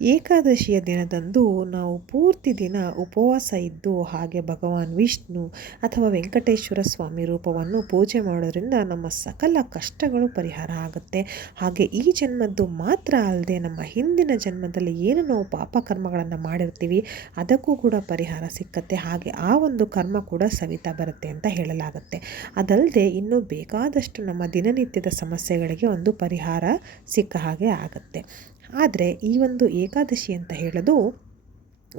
ಏಕಾದಶಿಯ ದಿನದಂದು ನಾವು ಪೂರ್ತಿ ದಿನ ಉಪವಾಸ ಇದ್ದು ಹಾಗೆ ಭಗವಾನ್ ವಿಷ್ಣು ಅಥವಾ ವೆಂಕಟೇಶ್ವರ ಸ್ವಾಮಿ ರೂಪವನ್ನು ಪೂಜೆ ಮಾಡೋದ್ರಿಂದ ನಮ್ಮ ಸಕಲ ಕಷ್ಟಗಳು ಪರಿಹಾರ ಆಗುತ್ತೆ. ಹಾಗೆ ಈ ಜನ್ಮದ್ದು ಮಾತ್ರ ಅಲ್ಲದೆ ನಮ್ಮ ಹಿಂದಿನ ಜನ್ಮದಲ್ಲಿ ಏನು ನಾವು ಪಾಪ ಕರ್ಮಗಳನ್ನು ಮಾಡಿರ್ತೀವಿ, ಅದಕ್ಕೂ ಕೂಡ ಪರಿಹಾರ ಸಿಕ್ಕತ್ತೆ. ಹಾಗೆ ಆ ಒಂದು ಕರ್ಮ ಕೂಡ ಸವಿತಾ ಬರುತ್ತೆ ಅಂತ ಹೇಳಲಾಗುತ್ತೆ. ಅದಲ್ಲದೆ ಇನ್ನೂ ಬೇಕಾದಷ್ಟು ನಮ್ಮ ದಿನನಿತ್ಯದ ಸಮಸ್ಯೆಗಳಿಗೆ ಒಂದು ಪರಿಹಾರ ಸಿಕ್ಕ ಹಾಗೆ ಆಗುತ್ತೆ. ಆದರೆ ಈ ಒಂದು ಏಕಾದಶಿ ಅಂತ ಹೇಳೋದು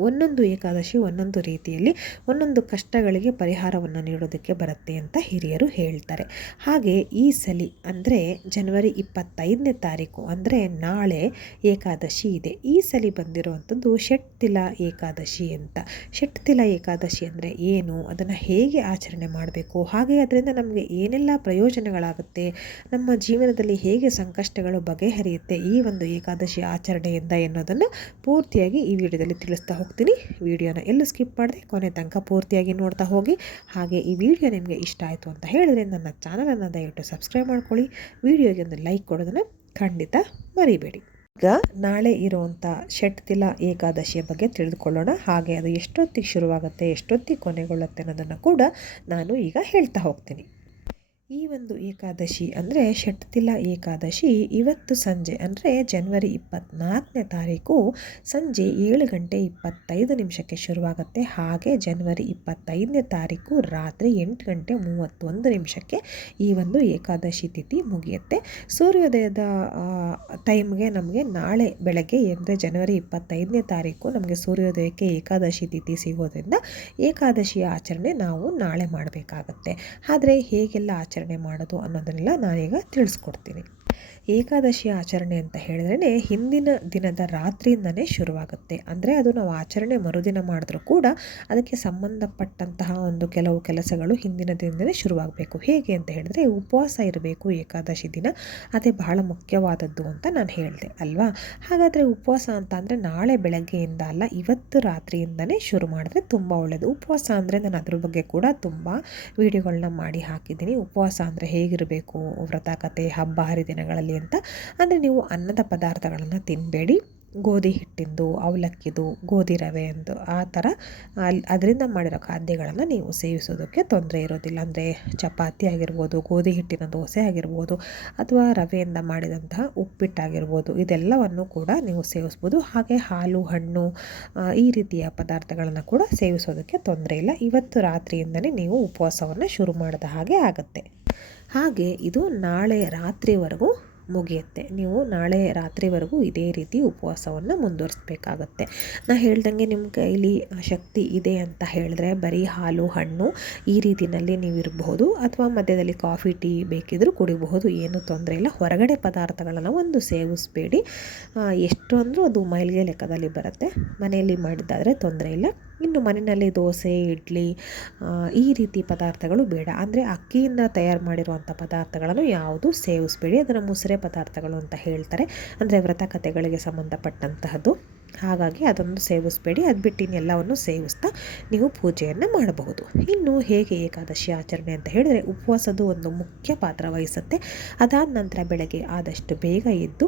ಒಂದೊಂದು ಏಕಾದಶಿ, ಒಂದೊಂದು ರೀತಿಯಲ್ಲಿ ಒಂದೊಂದು ಕಷ್ಟಗಳಿಗೆ ಪರಿಹಾರವನ್ನು ನೀಡೋದಕ್ಕೆ ಬರುತ್ತೆ ಅಂತ ಹಿರಿಯರು ಹೇಳ್ತಾರೆ. ಹಾಗೆ ಈ ಸಲಿ ಅಂದರೆ ಜನವರಿ ಇಪ್ಪತ್ತೈದನೇ ತಾರೀಕು ಅಂದರೆ ನಾಳೆ ಏಕಾದಶಿ ಇದೆ. ಈ ಸಲಿ ಬಂದಿರುವಂಥದ್ದು ಷಟ್ತಿಲ ಏಕಾದಶಿ ಅಂತ. ಷಟ್ತಿಲ ಏಕಾದಶಿ ಅಂದರೆ ಏನು? ಅದನ್ನು ಹೇಗೆ ಆಚರಣೆ ಮಾಡಬೇಕು? ಹಾಗೆ ಅದರಿಂದ ನಮಗೆ ಏನೆಲ್ಲ ಪ್ರಯೋಜನಗಳಾಗುತ್ತೆ? ನಮ್ಮ ಜೀವನದಲ್ಲಿ ಹೇಗೆ ಸಂಕಷ್ಟಗಳು ಬಗೆಹರಿಯುತ್ತೆ? ಈ ಒಂದು ಏಕಾದಶಿ ಆಚರಣೆಯಿಂದ ಎನ್ನುವುದನ್ನು ಪೂರ್ತಿಯಾಗಿ ಈ ವಿಡಿಯೋದಲ್ಲಿ ತಿಳಿಸ್ತಾ ವಿಡಿಯೋನ ಎಲ್ಲೂ ಸ್ಕಿಪ್ ಮಾಡಿದೆ ಕೊನೆ ತನಕ ಪೂರ್ತಿಯಾಗಿ ನೋಡ್ತಾ ಹೋಗಿ. ಹಾಗೆ ಈ ವಿಡಿಯೋ ನಿಮಗೆ ಇಷ್ಟ ಆಯಿತು ಅಂತ ಹೇಳಿದ್ರೆ ನನ್ನ ಚಾನಲನ್ನು ದಯವಿಟ್ಟು ಸಬ್ಸ್ಕ್ರೈಬ್ ಮಾಡ್ಕೊಳ್ಳಿ. ವಿಡಿಯೋಗೆ ಒಂದು ಲೈಕ್ ಕೊಡೋದನ್ನು ಖಂಡಿತ ಮರಿಬೇಡಿ. ಈಗ ನಾಳೆ ಇರುವಂಥ ಷಟ್ತಿಲ ಏಕಾದಶಿಯ ಬಗ್ಗೆ ತಿಳಿದುಕೊಳ್ಳೋಣ. ಹಾಗೆ ಅದು ಎಷ್ಟೊತ್ತಿಗೆ ಶುರುವಾಗುತ್ತೆ, ಎಷ್ಟೊತ್ತಿಗೆ ಕೊನೆಗೊಳ್ಳುತ್ತೆ ಅನ್ನೋದನ್ನು ಕೂಡ ನಾನು ಈಗ ಹೇಳ್ತಾ ಹೋಗ್ತೀನಿ. ಈ ಒಂದು ಏಕಾದಶಿ ಅಂದರೆ ಷಟ್ತಿಲ ಏಕಾದಶಿ ಇವತ್ತು ಸಂಜೆ ಅಂದರೆ ಜನವರಿ ಇಪ್ಪತ್ತ್ನಾಲ್ಕನೇ ತಾರೀಕು ಸಂಜೆ ಏಳು ಗಂಟೆ ಇಪ್ಪತ್ತೈದು ನಿಮಿಷಕ್ಕೆ ಶುರುವಾಗುತ್ತೆ. ಹಾಗೆ ಜನವರಿ ಇಪ್ಪತ್ತೈದನೇ ತಾರೀಕು ರಾತ್ರಿ ಎಂಟು ಗಂಟೆ ಮೂವತ್ತೊಂದು ನಿಮಿಷಕ್ಕೆ ಈ ಒಂದು ಏಕಾದಶಿ ತಿಥಿ ಮುಗಿಯುತ್ತೆ. ಸೂರ್ಯೋದಯದ ಟೈಮ್ಗೆ ನಮಗೆ ನಾಳೆ ಬೆಳಗ್ಗೆ ಅಂದರೆ ಜನವರಿ ಇಪ್ಪತ್ತೈದನೇ ತಾರೀಕು ನಮಗೆ ಸೂರ್ಯೋದಯಕ್ಕೆ ಏಕಾದಶಿ ತಿಥಿ ಸಿಗೋದ್ರಿಂದ ಏಕಾದಶಿಯ ಆಚರಣೆ ನಾವು ನಾಳೆ ಮಾಡಬೇಕಾಗತ್ತೆ. ಆದರೆ ಹೇಗೆಲ್ಲ ಆಚರಣೆ ಆಚರಣೆ ಮಾಡೋದು ಅನ್ನೋದನ್ನೆಲ್ಲ ನಾನೀಗ ತಿಳಿಸ್ಕೊಡ್ತೀನಿ. ಏಕಾದಶಿ ಆಚರಣೆ ಅಂತ ಹೇಳಿದ್ರೆ ಹಿಂದಿನ ದಿನದ ರಾತ್ರಿಯಿಂದನೇ ಶುರುವಾಗುತ್ತೆ. ಅಂದರೆ ಅದು ನಾವು ಆಚರಣೆ ಮರುದಿನ ಮಾಡಿದ್ರೂ ಕೂಡ ಅದಕ್ಕೆ ಸಂಬಂಧಪಟ್ಟಂತಹ ಒಂದು ಕೆಲವು ಕೆಲಸಗಳು ಹಿಂದಿನ ದಿನದಿಂದಲೇ ಶುರುವಾಗಬೇಕು. ಹೇಗೆ ಅಂತ ಹೇಳಿದ್ರೆ ಉಪವಾಸ ಇರಬೇಕು ಏಕಾದಶಿ ದಿನ. ಅದೇ ಬಹಳ ಮುಖ್ಯವಾದದ್ದು ಅಂತ ನಾನು ಹೇಳಿದೆ, ಅಲ್ವಾ? ಹಾಗಾದರೆ ಉಪವಾಸ ಅಂತ ಅಂದರೆ ನಾಳೆ ಬೆಳಗ್ಗೆಯಿಂದ ಅಲ್ಲ, ಇವತ್ತು ರಾತ್ರಿಯಿಂದನೇ ಶುರು ಮಾಡಿದ್ರೆ ತುಂಬ ಒಳ್ಳೆಯದು ಉಪವಾಸ ಅಂದರೆ ನಾನು ಅದ್ರ ಬಗ್ಗೆ ಕೂಡ ತುಂಬ ವಿಡಿಯೋಗಳನ್ನ ಮಾಡಿ ಹಾಕಿದ್ದೀನಿ. ಉಪವಾಸ ಅಂದರೆ ಹೇಗಿರಬೇಕು, ವ್ರತ, ಕಥೆ, ಹಬ್ಬ, ಹರಿದಿನಗಳಲ್ಲಿ ಅಂತ. ಅಂದರೆ ನೀವು ಅನ್ನದ ಪದಾರ್ಥಗಳನ್ನು ತಿನ್ನಬೇಡಿ ಗೋಧಿ ಹಿಟ್ಟಿಂದು, ಅವಲಕ್ಕಿದು, ಗೋಧಿ ರವೆ ಎಂದು ಆ ಥರ ಅದರಿಂದ ಮಾಡಿರೋ ಖಾದ್ಯಗಳನ್ನು ನೀವು ಸೇವಿಸೋದಕ್ಕೆ ತೊಂದರೆ ಇರೋದಿಲ್ಲ. ಅಂದರೆ ಚಪಾತಿ ಆಗಿರ್ಬೋದು, ಗೋಧಿ ಹಿಟ್ಟಿನ ದೋಸೆ ಆಗಿರ್ಬೋದು, ಅಥವಾ ರವೆಯಿಂದ ಮಾಡಿದಂತಹ ಉಪ್ಪಿಟ್ಟಾಗಿರ್ಬೋದು, ಇದೆಲ್ಲವನ್ನು ಕೂಡ ನೀವು ಸೇವಿಸ್ಬೋದು. ಹಾಗೆ ಹಾಲು, ಹಣ್ಣು ಈ ರೀತಿಯ ಪದಾರ್ಥಗಳನ್ನು ಕೂಡ ಸೇವಿಸೋದಕ್ಕೆ ತೊಂದರೆ ಇಲ್ಲ. ಇವತ್ತು ರಾತ್ರಿಯಿಂದಲೇ ನೀವು ಉಪವಾಸವನ್ನು ಶುರು ಮಾಡಿದ ಹಾಗೆ ಆಗುತ್ತೆ. ಹಾಗೆ ಇದು ನಾಳೆ ರಾತ್ರಿವರೆಗೂ ಮುಗಿಯುತ್ತೆ. ನೀವು ನಾಳೆ ರಾತ್ರಿವರೆಗೂ ಇದೇ ರೀತಿ ಉಪವಾಸವನ್ನು ಮುಂದುವರಿಸ್ಬೇಕಾಗತ್ತೆ. ನಾ ಹೇಳ್ದಂಗೆ ನಿಮ್ಮ ಕೈಲಿ ಶಕ್ತಿ ಇದೆ ಅಂತ ಹೇಳಿದ್ರೆ ಬರೀ ಹಾಲು, ಹಣ್ಣು ಈ ರೀತಿಯಲ್ಲಿ ನೀವು ಇರಬಹುದು ಅಥವಾ ಮಧ್ಯದಲ್ಲಿ ಕಾಫಿ, ಟೀ ಬೇಕಿದ್ರೂ ಕುಡಿಬಹುದು, ಏನೂ ತೊಂದರೆ ಇಲ್ಲ. ಹೊರಗಡೆ ಪದಾರ್ಥಗಳನ್ನು ಒಂದು ಸೇವಿಸಬೇಡಿ. ಎಷ್ಟು ಅಂದರೂ ಅದು ಮೈಲಿಗೆ ಲೆಕ್ಕದಲ್ಲಿ ಬರುತ್ತೆ. ಮನೆಯಲ್ಲಿ ಮಾಡಿದ್ದಾದರೆ ತೊಂದರೆ ಇಲ್ಲ. ಇನ್ನು ಮನೆಯಲ್ಲಿ ದೋಸೆ, ಇಡ್ಲಿ ಈ ರೀತಿ ಪದಾರ್ಥಗಳು ಬೇಡ. ಅಂದರೆ ಅಕ್ಕಿಯಿಂದ ತಯಾರು ಮಾಡಿರುವಂಥ ಪದಾರ್ಥಗಳನ್ನು ಯಾವುದು ಸೇವಿಸಬೇಡಿ. ಅದನ್ನು ಮುಸುರೆ ಪದಾರ್ಥಗಳು ಅಂತ ಹೇಳ್ತಾರೆ. ಅಂದರೆ ವ್ರತ ಕಥೆಗಳಿಗೆ ಸಂಬಂಧಪಟ್ಟಂತಹದ್ದು. ಹಾಗಾಗಿ ಅದನ್ನು ಸೇವಿಸಬೇಡಿ. ಅದು ಬಿಟ್ಟಿನ ಇನ್ನೆಲ್ಲವನ್ನು ಸೇವಿಸ್ತಾ ನೀವು ಪೂಜೆಯನ್ನು ಮಾಡಬಹುದು. ಇನ್ನು ಹೇಗೆ ಏಕಾದಶಿ ಆಚರಣೆ ಅಂತ ಹೇಳಿದರೆ ಉಪವಾಸದ್ದು ಒಂದು ಮುಖ್ಯ ಪಾತ್ರ ವಹಿಸುತ್ತೆ. ಅದಾದ ನಂತರ ಬೆಳಗ್ಗೆ ಆದಷ್ಟು ಬೇಗ ಎದ್ದು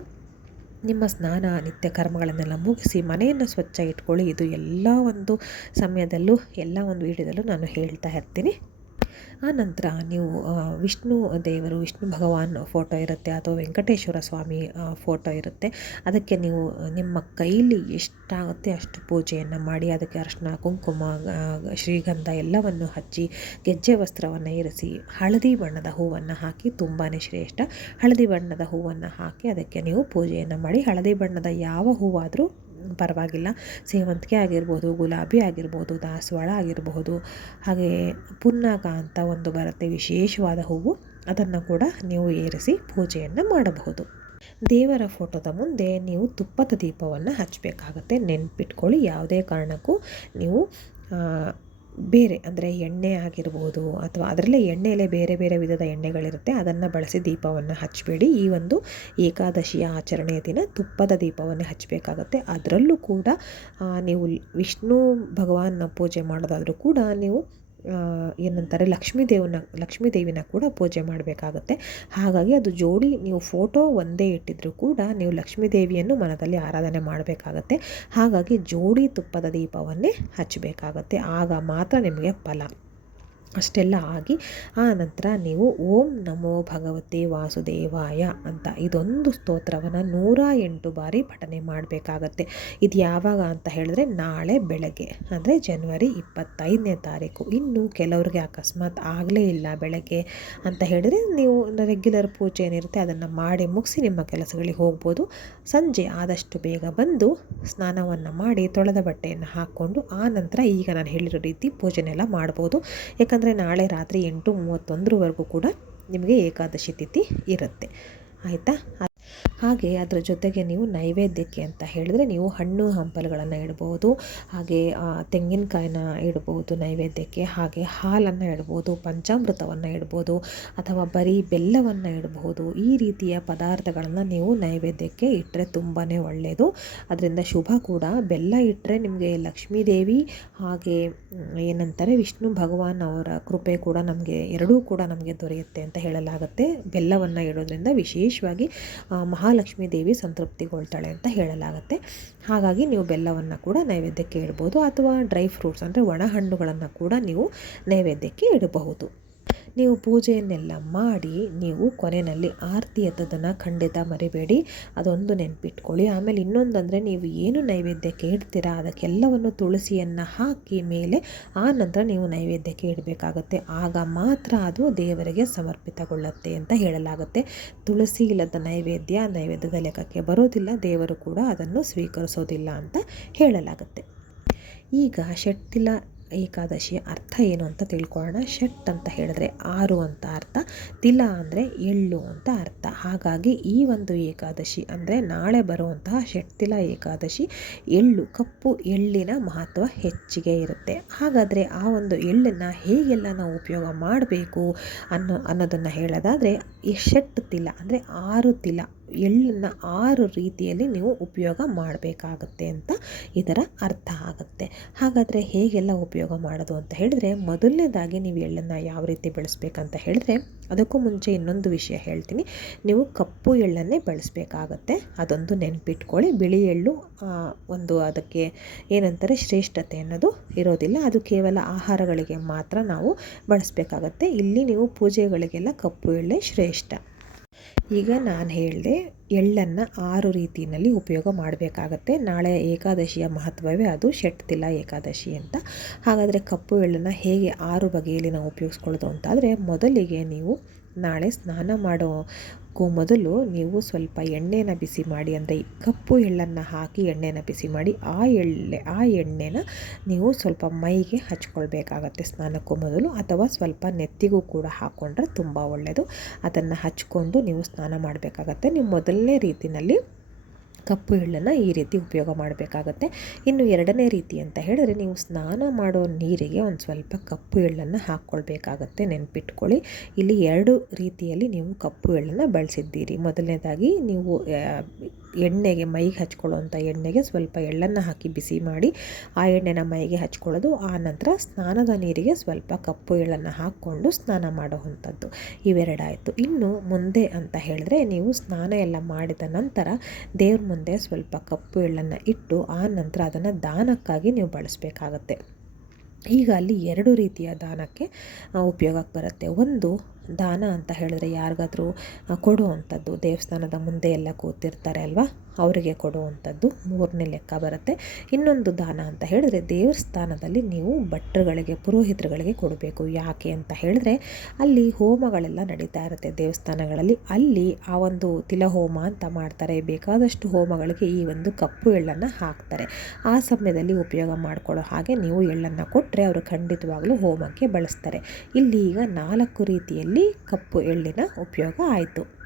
ನಿಮ್ಮ ಸ್ನಾನ, ನಿತ್ಯ ಕರ್ಮಗಳನ್ನೆಲ್ಲ ಮುಗಿಸಿ ಮನೆಯನ್ನು ಸ್ವಚ್ಛ ಇಟ್ಕೊಳ್ಳಿ. ಇದು ಎಲ್ಲ ಒಂದು ಸಮಯದಲ್ಲೂ, ಎಲ್ಲ ಒಂದು ವಿಡಿಯೋದಲ್ಲೂ ನಾನು ಹೇಳ್ತಾ ಇರ್ತೀನಿ. ಆ ನಂತರ ನೀವು ವಿಷ್ಣು ದೇವರು, ವಿಷ್ಣು ಭಗವಾನ್ ಫೋಟೋ ಇರುತ್ತೆ ಅಥವಾ ವೆಂಕಟೇಶ್ವರ ಸ್ವಾಮಿ ಫೋಟೋ ಇರುತ್ತೆ. ಅದಕ್ಕೆ ನೀವು ನಿಮ್ಮ ಕೈಲಿ ಎಷ್ಟಾಗುತ್ತೆ ಅಷ್ಟು ಪೂಜೆಯನ್ನು ಮಾಡಿ, ಅದಕ್ಕೆ ಅರ್ಶಿನ, ಕುಂಕುಮ ಶ್ರೀಗಂಧ ಎಲ್ಲವನ್ನು ಹಚ್ಚಿ, ಗೆಜ್ಜೆ ವಸ್ತ್ರವನ್ನು ಇರಿಸಿ, ಹಳದಿ ಬಣ್ಣದ ಹೂವನ್ನು ಹಾಕಿ ತುಂಬಾ ಶ್ರೇಷ್ಠ. ಹಳದಿ ಬಣ್ಣದ ಹೂವನ್ನು ಹಾಕಿ, ಅದಕ್ಕೆ ನೀವು ಪೂಜೆಯನ್ನು ಮಾಡಿ, ಹಳದಿ ಬಣ್ಣದ ಯಾವ ಹೂವಾದರೂ ಪರವಾಗಿಲ್ಲ. ಸೇವಂತಿಗೆ ಆಗಿರ್ಬೋದು, ಗುಲಾಬಿ ಆಗಿರ್ಬೋದು, ದಾಸವಾಳ ಆಗಿರಬಹುದು ಹಾಗೆ ಪುನ್ನಾಗ ಅಂತ ಒಂದು ಬರುತ್ತೆ. ವಿಶೇಷವಾದ ಹೂವು. ಅದನ್ನು ಕೂಡ ನೀವು ಏರಿಸಿ ಪೂಜೆಯನ್ನು ಮಾಡಬಹುದು. ದೇವರ ಫೋಟೋದ ಮುಂದೆ ನೀವು ತುಪ್ಪದ ದೀಪವನ್ನು ಹಚ್ಚಬೇಕಾಗತ್ತೆ ನೆನ್ಪಿಟ್ಕೊಳ್ಳಿ. ಯಾವುದೇ ಕಾರಣಕ್ಕೂ ನೀವು ಬೇರೆ ಅಂದರೆ ಎಣ್ಣೆ ಆಗಿರ್ಬೋದು ಅಥವಾ ಅದರಲ್ಲೇ ಎಣ್ಣೆಯಲ್ಲೇ ಬೇರೆ ಬೇರೆ ವಿಧದ ಎಣ್ಣೆಗಳಿರುತ್ತೆ, ಅದನ್ನು ಬಳಸಿ ದೀಪವನ್ನು ಹಚ್ಚಬೇಡಿ ಈ ಒಂದು ಏಕಾದಶಿಯ ಆಚರಣೆಯ ದಿನ ತುಪ್ಪದ ದೀಪವನ್ನು ಹಚ್ಚಬೇಕಾಗತ್ತೆ ಅದರಲ್ಲೂ ಕೂಡ ನೀವು ವಿಷ್ಣು ಭಗವಾನ್ನ ಪೂಜೆ ಮಾಡೋದಾದರೂ ಕೂಡ ನೀವು ಏನಂತಾರೆ, ಲಕ್ಷ್ಮೀ ದೇವನ, ಲಕ್ಷ್ಮೀ ದೇವಿನ ಕೂಡ ಪೂಜೆ ಮಾಡಬೇಕಾಗುತ್ತೆ. ಹಾಗಾಗಿ ಅದು ಜೋಡಿ ನೀವು ಫೋಟೋ ಒಂದೇ ಇಟ್ಟಿದ್ರೂ ಕೂಡ ನೀವು ಲಕ್ಷ್ಮೀ ದೇವಿಯನ್ನು ಮನದಲ್ಲಿ ಆರಾಧನೆ ಮಾಡಬೇಕಾಗತ್ತೆ. ಹಾಗಾಗಿ ಜೋಡಿ ತುಪ್ಪದ ದೀಪವನ್ನೇ ಹಚ್ಚಬೇಕಾಗತ್ತೆ ಆಗ ಮಾತ್ರ ನಿಮಗೆ ಫಲ. ಅಷ್ಟೆಲ್ಲ ಆಗಿ ಆ ನಂತರ ನೀವು ಓಂ ನಮೋ ಭಗವತಿ ವಾಸುದೇವಾಯ ಅಂತ ಇದೊಂದು ಸ್ತೋತ್ರವನ್ನು ನೂರ ಎಂಟು ಬಾರಿ ಪಠನೆ ಮಾಡಬೇಕಾಗತ್ತೆ. ಇದು ಯಾವಾಗ ಅಂತ ಹೇಳಿದ್ರೆ ನಾಳೆ ಬೆಳಗ್ಗೆ, ಅಂದರೆ ಜನವರಿ ಇಪ್ಪತ್ತೈದನೇ ತಾರೀಕು. ಇನ್ನು ಕೆಲವ್ರಿಗೆ ಅಕಸ್ಮಾತ್ ಆಗಲೇ ಇಲ್ಲ ಬೆಳಗ್ಗೆ ಅಂತ ಹೇಳಿದ್ರೆ ನೀವು ರೆಗ್ಯುಲರ್ ಪೂಜೆ ಏನಿರುತ್ತೆ ಅದನ್ನು ಮಾಡಿ ಮುಗಿಸಿ ನಿಮ್ಮ ಕೆಲಸಗಳಿಗೆ ಹೋಗ್ಬೋದು. ಸಂಜೆ ಆದಷ್ಟು ಬೇಗ ಬಂದು ಸ್ನಾನವನ್ನು ಮಾಡಿ ತೊಳೆದ ಬಟ್ಟೆಯನ್ನು ಹಾಕ್ಕೊಂಡು ಆ ನಂತರ ಈಗ ನಾನು ಹೇಳಿರೋ ರೀತಿ ಪೂಜೆನೆಲ್ಲ ಮಾಡ್ಬೋದು. ಯಾಕಂದರೆ ಯಾಕಂದರೆ ನಾಳೆ ರಾತ್ರಿ ಎಂಟು ಮೂವತ್ತೊಂದರವರೆಗೂ ಕೂಡ ನಿಮಗೆ ಏಕಾದಶಿ ತಿಥಿ ಇರುತ್ತೆ. ಆಯಿತಾ? ಹಾಗೆ ಅದರ ಜೊತೆಗೆ ನೀವು ನೈವೇದ್ಯಕ್ಕೆ ಅಂತ ಹೇಳಿದ್ರೆ ನೀವು ಹಣ್ಣು ಹಂಪಲುಗಳನ್ನು ಇಡ್ಬೋದು, ಹಾಗೆ ತೆಂಗಿನಕಾಯಿನ ಇಡ್ಬೋದು ನೈವೇದ್ಯಕ್ಕೆ, ಹಾಗೆ ಹಾಲನ್ನು ಇಡ್ಬೋದು, ಪಂಚಾಮೃತವನ್ನು ಇಡ್ಬೋದು, ಅಥವಾ ಬರೀ ಬೆಲ್ಲವನ್ನು ಇಡಬಹುದು ಈ ರೀತಿಯ ಪದಾರ್ಥಗಳನ್ನು ನೀವು ನೈವೇದ್ಯಕ್ಕೆ ಇಟ್ಟರೆ ತುಂಬಾ ಒಳ್ಳೆಯದು ಅದರಿಂದ ಶುಭ ಕೂಡ. ಬೆಲ್ಲ ಇಟ್ಟರೆ ನಿಮಗೆ ಲಕ್ಷ್ಮೀದೇವಿ ಹಾಗೆ ಏನಂತಾರೆ, ವಿಷ್ಣು ಭಗವಾನ್ ಅವರ ಕೃಪೆ ಕೂಡ ನಮಗೆ, ಎರಡೂ ಕೂಡ ನಮಗೆ ದೊರೆಯುತ್ತೆ ಅಂತ ಹೇಳಲಾಗುತ್ತೆ. ಬೆಲ್ಲವನ್ನು ಇಡೋದ್ರಿಂದ ವಿಶೇಷವಾಗಿ ಮಹಾಲಕ್ಷ್ಮೀ ದೇವಿ ಸಂತೃಪ್ತಿಗೊಳ್ತಾಳೆ ಅಂತ ಹೇಳಲಾಗುತ್ತೆ. ಹಾಗಾಗಿ ನೀವು ಬೆಲ್ಲವನ್ನು ಕೂಡ ನೈವೇದ್ಯಕ್ಕೆ ಇಡ್ಬೋದು ಅಥವಾ ಡ್ರೈ ಫ್ರೂಟ್ಸ್ ಅಂದರೆ ಒಣ ಹಣ್ಣುಗಳನ್ನು ಕೂಡ ನೀವು ನೈವೇದ್ಯಕ್ಕೆ ಇಡಬಹುದು. ನೀವು ಪೂಜೆಯನ್ನೆಲ್ಲ ಮಾಡಿ ನೀವು ಕೊನೆಯಲ್ಲಿ ಆರತಿ ಎದ್ದದನ್ನು ಖಂಡಿತ ಮರಿಬೇಡಿ. ಅದೊಂದು ನೆನಪಿಟ್ಕೊಳ್ಳಿ. ಆಮೇಲೆ ಇನ್ನೊಂದಂದರೆ ನೀವು ಏನು ನೈವೇದ್ಯಕ್ಕೆ ಇಡ್ತೀರಾ ಅದಕ್ಕೆಲ್ಲವನ್ನು ತುಳಸಿಯನ್ನು ಹಾಕಿ ಮೇಲೆ ಆ ನಂತರ ನೀವು ನೈವೇದ್ಯಕ್ಕೆ ಇಡಬೇಕಾಗುತ್ತೆ ಆಗ ಮಾತ್ರ ಅದು ದೇವರಿಗೆ ಸಮರ್ಪಿತಗೊಳ್ಳುತ್ತೆ ಅಂತ ಹೇಳಲಾಗುತ್ತೆ. ತುಳಸಿ ಇಲ್ಲದ ನೈವೇದ್ಯ ನೈವೇದ್ಯದ ಲೆಕ್ಕಕ್ಕೆ ಬರೋದಿಲ್ಲ, ದೇವರು ಕೂಡ ಅದನ್ನು ಸ್ವೀಕರಿಸೋದಿಲ್ಲ ಅಂತ ಹೇಳಲಾಗುತ್ತೆ. ಈಗ ಷಟ್ಟಿಲ ಏಕಾದಶಿಯ ಅರ್ಥ ಏನು ಅಂತ ತಿಳ್ಕೊಳ್ಳೋಣ. ಷಟ್ ಅಂತ ಹೇಳಿದ್ರೆ ಆರು ಅಂತ ಅರ್ಥ, ತಿಲ ಅಂದರೆ ಎಳ್ಳು ಅಂತ ಅರ್ಥ. ಹಾಗಾಗಿ ಈ ಒಂದು ಏಕಾದಶಿ ಅಂದರೆ ನಾಳೆ ಬರುವಂತಹ ಷಟ್ತಿಲ ಏಕಾದಶಿ, ಎಳ್ಳು, ಕಪ್ಪು, ಎಳ್ಳಿನ ಮಹತ್ವ ಹೆಚ್ಚಿಗೆ ಇರುತ್ತೆ. ಹಾಗಾದರೆ ಆ ಒಂದು ಎಳ್ಳನ್ನು ಹೇಗೆಲ್ಲ ನಾವು ಉಪಯೋಗ ಮಾಡಬೇಕು ಅನ್ನೋ ಅನ್ನೋದನ್ನು ಹೇಳೋದಾದರೆ, ಈ ಷಟ್, ತಿಲ ಅಂದರೆ ಆರು ತಿಲ. ಎಳ್ಳನ್ನು ಆರು ರೀತಿಯಲ್ಲಿ ನೀವು ಉಪಯೋಗ ಮಾಡಬೇಕಾಗತ್ತೆ ಅಂತ ಇದರ ಅರ್ಥ ಆಗುತ್ತೆ. ಹಾಗಾದರೆ ಹೇಗೆಲ್ಲ ಉಪಯೋಗ ಮಾಡೋದು ಅಂತ ಹೇಳಿದ್ರೆ, ಮೊದಲನೇದಾಗಿ ನೀವು ಎಳ್ಳನ್ನು ಯಾವ ರೀತಿ ಬೆಳೆಸ್ಬೇಕಂತ ಹೇಳಿದ್ರೆ, ಅದಕ್ಕೂ ಮುಂಚೆ ಇನ್ನೊಂದು ವಿಷಯ ಹೇಳ್ತೀನಿ. ನೀವು ಕಪ್ಪು ಎಳ್ಳನ್ನೇ ಬಳಸಬೇಕಾಗತ್ತೆ. ಅದೊಂದು ನೆನಪಿಟ್ಕೊಳ್ಳಿ. ಬಿಳಿ ಎಳ್ಳು ಒಂದು ಅದಕ್ಕೆ ಏನಂತಾರೆ, ಶ್ರೇಷ್ಠತೆ ಅನ್ನೋದು ಇರೋದಿಲ್ಲ. ಅದು ಕೇವಲ ಆಹಾರಗಳಿಗೆ ಮಾತ್ರ ನಾವು ಬಳಸಬೇಕಾಗತ್ತೆ. ಇಲ್ಲಿ ನೀವು ಪೂಜೆಗಳಿಗೆಲ್ಲ ಕಪ್ಪು ಎಳ್ಳೆ ಶ್ರೇಷ್ಠ. ಈಗ ನಾನು ಹೇಳಿದೆ ಎಳ್ಳನ್ನು ಆರು ರೀತಿಯಲ್ಲಿ ಉಪಯೋಗ ಮಾಡಬೇಕಾಗತ್ತೆ. ನಾಳೆ ಏಕಾದಶಿಯ ಮಹತ್ವವೇ ಅದು ಷಟ್ತಿಲ ಏಕಾದಶಿ ಅಂತ. ಹಾಗಾದರೆ ಕಪ್ಪು ಎಳ್ಳನ್ನು ಹೇಗೆ ಆರು ಬಗೆಯಲ್ಲಿ ನಾವು ಉಪಯೋಗಿಸ್ಕೊಳ್ಳೋದು ಅಂತಾದರೆ ಮೊದಲಿಗೆ ನೀವು ನಾಳೆ ಸ್ನಾನ ಮಾಡೋ ಮೊದಲು ನೀವು ಸ್ವಲ್ಪ ಎಣ್ಣೆನ ಬಿಸಿ ಮಾಡಿ ಅಂದರೆ ಕಪ್ಪು ಎಳ್ಳನ್ನು ಹಾಕಿ ಎಣ್ಣೆನ ಬಿಸಿ ಮಾಡಿ ಆ ಎಳ್ಳೆ, ಆ ಎಣ್ಣೆನ ನೀವು ಸ್ವಲ್ಪ ಮೈಗೆ ಹಚ್ಕೊಳ್ಬೇಕಾಗತ್ತೆ ಸ್ನಾನಕ್ಕೂ ಮೊದಲು ಅಥವಾ ಸ್ವಲ್ಪ ನೆತ್ತಿಗೂ ಕೂಡ ಹಾಕ್ಕೊಂಡ್ರೆ ತುಂಬ ಒಳ್ಳೆಯದು ಅದನ್ನು ಹಚ್ಕೊಂಡು ನೀವು ಸ್ನಾನ ಮಾಡಬೇಕಾಗತ್ತೆ. ನೀವು ಮೊದಲನೇ ರೀತಿಯಲ್ಲಿ ಕಪ್ಪು ಎಳ್ಳನ್ನು ಈ ರೀತಿ ಉಪಯೋಗ ಮಾಡಬೇಕಾಗತ್ತೆ. ಇನ್ನು ಎರಡನೇ ರೀತಿ ಅಂತ ಹೇಳಿದ್ರೆ ನೀವು ಸ್ನಾನ ಮಾಡೋ ನೀರಿಗೆ ಒಂದು ಸ್ವಲ್ಪ ಕಪ್ಪು ಎಳ್ಳನ್ನು ಹಾಕ್ಕೊಳ್ಬೇಕಾಗತ್ತೆ. ನೆನ್ಪಿಟ್ಕೊಳ್ಳಿ. ಇಲ್ಲಿ ಎರಡು ರೀತಿಯಲ್ಲಿ ನೀವು ಕಪ್ಪು ಎಳ್ಳನ್ನು ಬಳಸಿದ್ದೀರಿ. ಮೊದಲನೇದಾಗಿ ನೀವು ಎಣ್ಣೆಗೆ ಮೈಗೆ ಹಚ್ಕೊಳ್ಳೋವಂಥ ಎಣ್ಣೆಗೆ ಸ್ವಲ್ಪ ಎಳ್ಳನ್ನು ಹಾಕಿ ಬಿಸಿ ಮಾಡಿ ಆ ಎಣ್ಣೆನ ಮೈಗೆ ಹಚ್ಕೊಳ್ಳೋದು. ಆ ನಂತರ ಸ್ನಾನದ ನೀರಿಗೆ ಸ್ವಲ್ಪ ಕಪ್ಪು ಎಳ್ಳನ್ನು ಹಾಕ್ಕೊಂಡು ಸ್ನಾನ ಮಾಡುವಂಥದ್ದು. ಇವೆರಡಾಯಿತು. ಇನ್ನು ಮುಂದೆ ಅಂತ ಹೇಳಿದ್ರೆ ನೀವು ಸ್ನಾನ ಎಲ್ಲ ಮಾಡಿದ ನಂತರ ದೇವ್ರ ಮುಂದೆ ಸ್ವಲ್ಪ ಕಪ್ಪು ಎಳ್ಳನ್ನು ಇಟ್ಟು ಆ ನಂತರ ಅದನ್ನು ದಾನಕ್ಕಾಗಿ ನೀವು ಬಳಸಬೇಕಾಗತ್ತೆ. ಈಗ ಅಲ್ಲಿ ಎರಡು ರೀತಿಯ ದಾನಕ್ಕೆ ಉಪಯೋಗಕ್ಕೆ ಬರುತ್ತೆ ಒಂದು ದಾನ ಅಂತ ಹೇಳಿದ್ರೆ ಯಾರಿಗಾದ್ರೂ ಕೊಡುವಂಥದ್ದು ದೇವಸ್ಥಾನದ ಮುಂದೆ ಎಲ್ಲ ಕೂತಿರ್ತಾರೆ ಅಲ್ವಾ? ಅವರಿಗೆ ಕೊಡುವಂಥದ್ದು ಮೂರನೇ ಲೆಕ್ಕ ಬರುತ್ತೆ. ಇನ್ನೊಂದು ದಾನ ಅಂತ ಹೇಳಿದ್ರೆ ದೇವಸ್ಥಾನದಲ್ಲಿ ನೀವು ಭಟ್ರುಗಳಿಗೆ, ಪುರೋಹಿತರುಗಳಿಗೆ ಕೊಡಬೇಕು. ಯಾಕೆ ಅಂತ ಹೇಳಿದ್ರೆ ಅಲ್ಲಿ ಹೋಮಗಳೆಲ್ಲ ನಡೀತಾ ಇರುತ್ತೆ ದೇವಸ್ಥಾನಗಳಲ್ಲಿ. ಅಲ್ಲಿ ಆ ಒಂದು ತಿಲಹೋಮ ಅಂತ ಮಾಡ್ತಾರೆ. ಬೇಕಾದಷ್ಟು ಹೋಮಗಳಿಗೆ ಈ ಒಂದು ಕಪ್ಪು ಎಳ್ಳನ್ನು ಹಾಕ್ತಾರೆ. ಆ ಸಮಯದಲ್ಲಿ ಉಪಯೋಗ ಮಾಡಿಕೊಳ್ಳೋ ಹಾಗೆ ನೀವು ಎಳ್ಳನ್ನು ಕೊಟ್ಟರೆ ಅವರು ಖಂಡಿತವಾಗಲೂ ಹೋಮಕ್ಕೆ ಬಳಸ್ತಾರೆ. ಇಲ್ಲಿ ಈಗ ನಾಲ್ಕು ರೀತಿಯಲ್ಲಿ ಕಪ್ಪು ಎಳ್ಳಿನ ಉಪಯೋಗ ಆಯಿತು.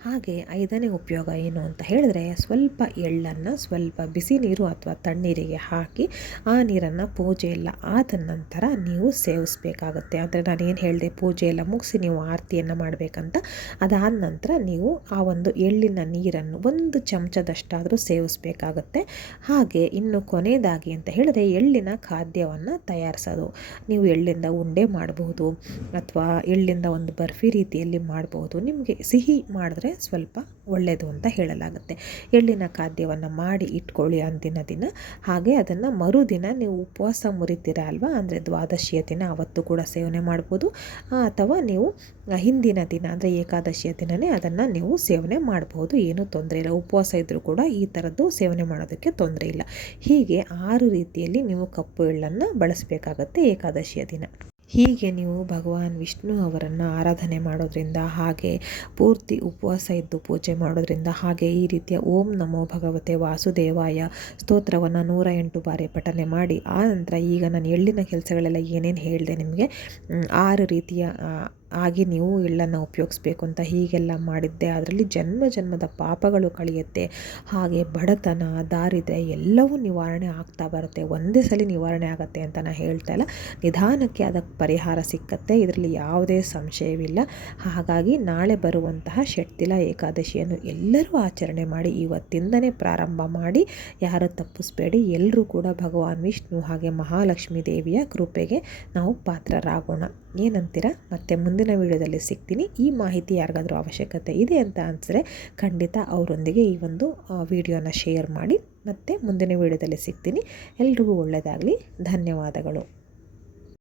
ಹಾಗೆ ಐದನೇ ಉಪಯೋಗ ಏನು ಅಂತ ಹೇಳಿದ್ರೆ ಸ್ವಲ್ಪ ಎಳ್ಳನ್ನು ಸ್ವಲ್ಪ ಬಿಸಿ ನೀರು ಅಥವಾ ತಣ್ಣೀರಿಗೆ ಹಾಕಿ ಆ ನೀರನ್ನು ಪೂಜೆ ಎಲ್ಲ ಆದ ನಂತರ ನೀವು ಸೇವಿಸಬೇಕಾಗುತ್ತೆ. ಅಂದರೆ ನಾನು ಏನು ಹೇಳಿದೆ, ಪೂಜೆ ಎಲ್ಲ ಮುಗಿಸಿ ನೀವು ಆರತಿಯನ್ನು ಮಾಡಬೇಕಂತ. ಅದಾದ ನಂತರ ನೀವು ಆ ಒಂದು ಎಳ್ಳಿನ ನೀರನ್ನು ಒಂದು ಚಮಚದಷ್ಟಾದರೂ ಸೇವಿಸಬೇಕಾಗುತ್ತೆ. ಹಾಗೆ ಇನ್ನು ಕೊನೆಯದಾಗಿ ಅಂತ ಹೇಳಿದ್ರೆ ಎಳ್ಳಿನ ಖಾದ್ಯವನ್ನು ತಯಾರಿಸೋದು. ನೀವು ಎಳ್ಳಿಂದ ಉಂಡೆ ಮಾಡಬಹುದು ಅಥವಾ ಎಳ್ಳಿಂದ ಒಂದು ಬರ್ಫಿ ರೀತಿಯಲ್ಲಿ ಮಾಡಬಹುದು ನಿಮಗೆ ಸಿಹಿ ಮಾಡಿದ್ರೆ ಸ್ವಲ್ಪ ಒಳ್ಳೆಯದು ಅಂತ ಹೇಳಲಾಗುತ್ತೆ. ಎಳ್ಳಿನ ಖಾದ್ಯವನ್ನು ಮಾಡಿ ಇಟ್ಕೊಳ್ಳಿ ಅಂದಿನ ದಿನ. ಹಾಗೆ ಅದನ್ನು ಮರುದಿನ ನೀವು ಉಪವಾಸ ಮುರಿತೀರ ಅಲ್ವಾ? ಅಂದರೆ ದ್ವಾದಶಿಯ ದಿನ ಅವತ್ತು ಕೂಡ ಸೇವನೆ ಮಾಡ್ಬೋದು. ಅಥವಾ ನೀವು ಹಿಂದಿನ ದಿನ, ಅಂದರೆ ಏಕಾದಶಿಯ ದಿನವೇ ಅದನ್ನು ನೀವು ಸೇವನೆ ಮಾಡಬಹುದು ಏನೂ ತೊಂದರೆ ಇಲ್ಲ. ಉಪವಾಸ ಇದ್ದರೂ ಕೂಡ ಈ ಥರದ್ದು ಸೇವನೆ ಮಾಡೋದಕ್ಕೆ ತೊಂದರೆ ಇಲ್ಲ. ಹೀಗೆ ಆರು ರೀತಿಯಲ್ಲಿ ನೀವು ಕಪ್ಪು ಎಳ್ಳನ್ನು ಬಳಸಬೇಕಾಗತ್ತೆ ಏಕಾದಶಿಯ ದಿನ. ಹೀಗೆ ನೀವು ಭಗವಾನ್ ವಿಷ್ಣು ಅವರನ್ನು ಆರಾಧನೆ ಮಾಡೋದ್ರಿಂದ ಹಾಗೆ ಪೂರ್ತಿ ಉಪವಾಸ ಇದ್ದು ಪೂಜೆ ಮಾಡೋದ್ರಿಂದ ಹಾಗೆ ಈ ರೀತಿಯ ಓಂ ನಮೋ ಭಗವತೆ ವಾಸುದೇವಾಯ ಸ್ತೋತ್ರವನ್ನು ನೂರ ಎಂಟು ಬಾರಿ ಪಠನೆ ಮಾಡಿ, ಆ ನಂತರ ಈಗ ನಾನು ಎಳ್ಳಿನ ಕೆಲಸಗಳೆಲ್ಲ ಏನೇನು ಹೇಳಿದೆ ನಿಮಗೆ ಆರು ರೀತಿಯ ಆಗಿ ನೀವು ಎಳ್ಳನ್ನು ಉಪಯೋಗಿಸ್ಬೇಕು ಅಂತ ಹೀಗೆಲ್ಲ ಮಾಡಿದ್ದೆ. ಅದರಲ್ಲಿ ಜನ್ಮ ಜನ್ಮದ ಪಾಪಗಳು ಕಳೆಯುತ್ತೆ. ಹಾಗೆ ಬಡತನ, ದಾರಿದ್ರ್ಯ ಎಲ್ಲವೂ ನಿವಾರಣೆ ಆಗ್ತಾ ಬರುತ್ತೆ. ಒಂದೇ ಸಲ ನಿವಾರಣೆ ಆಗುತ್ತೆ ಅಂತ ನಾನು ಹೇಳ್ತಾ ಇಲ್ಲ. ನಿಧಾನಕ್ಕೆ ಅದಕ್ಕೆ ಪರಿಹಾರ ಸಿಕ್ಕತ್ತೆ. ಇದರಲ್ಲಿ ಯಾವುದೇ ಸಂಶಯವಿಲ್ಲ. ಹಾಗಾಗಿ ನಾಳೆ ಬರುವಂತಹ ಷಟ್ತಿಲ ಏಕಾದಶಿಯನ್ನು ಎಲ್ಲರೂ ಆಚರಣೆ ಮಾಡಿ, ಇವತ್ತಿಂದನೇ ಪ್ರಾರಂಭ ಮಾಡಿ. ಯಾರು ತಪ್ಪಿಸ್ಬೇಡಿ. ಎಲ್ಲರೂ ಕೂಡ ಭಗವಾನ್ ವಿಷ್ಣು ಹಾಗೆ ಮಹಾಲಕ್ಷ್ಮೀ ದೇವಿಯ ಕೃಪೆಗೆ ನಾವು ಪಾತ್ರರಾಗೋಣ. ಏನಂತೀರ? ಮತ್ತೆ ಮುಂದಿನ ವಿಡಿಯೋದಲ್ಲಿ ಸಿಗ್ತೀನಿ. ಈ ಮಾಹಿತಿ ಯಾರಿಗಾದರೂ ಅವಶ್ಯಕತೆ ಇದೆ ಅಂತ ಅನಿಸಿದ್ರೆ ಖಂಡಿತ ಅವರೊಂದಿಗೆ ಈ ಒಂದು ವಿಡಿಯೋನ ಶೇರ್ ಮಾಡಿ. ಮತ್ತು ಮುಂದಿನ ವಿಡಿಯೋದಲ್ಲಿ ಸಿಗ್ತೀನಿ. ಎಲ್ರಿಗೂ ಒಳ್ಳೆಯದಾಗಲಿ ಧನ್ಯವಾದಗಳು.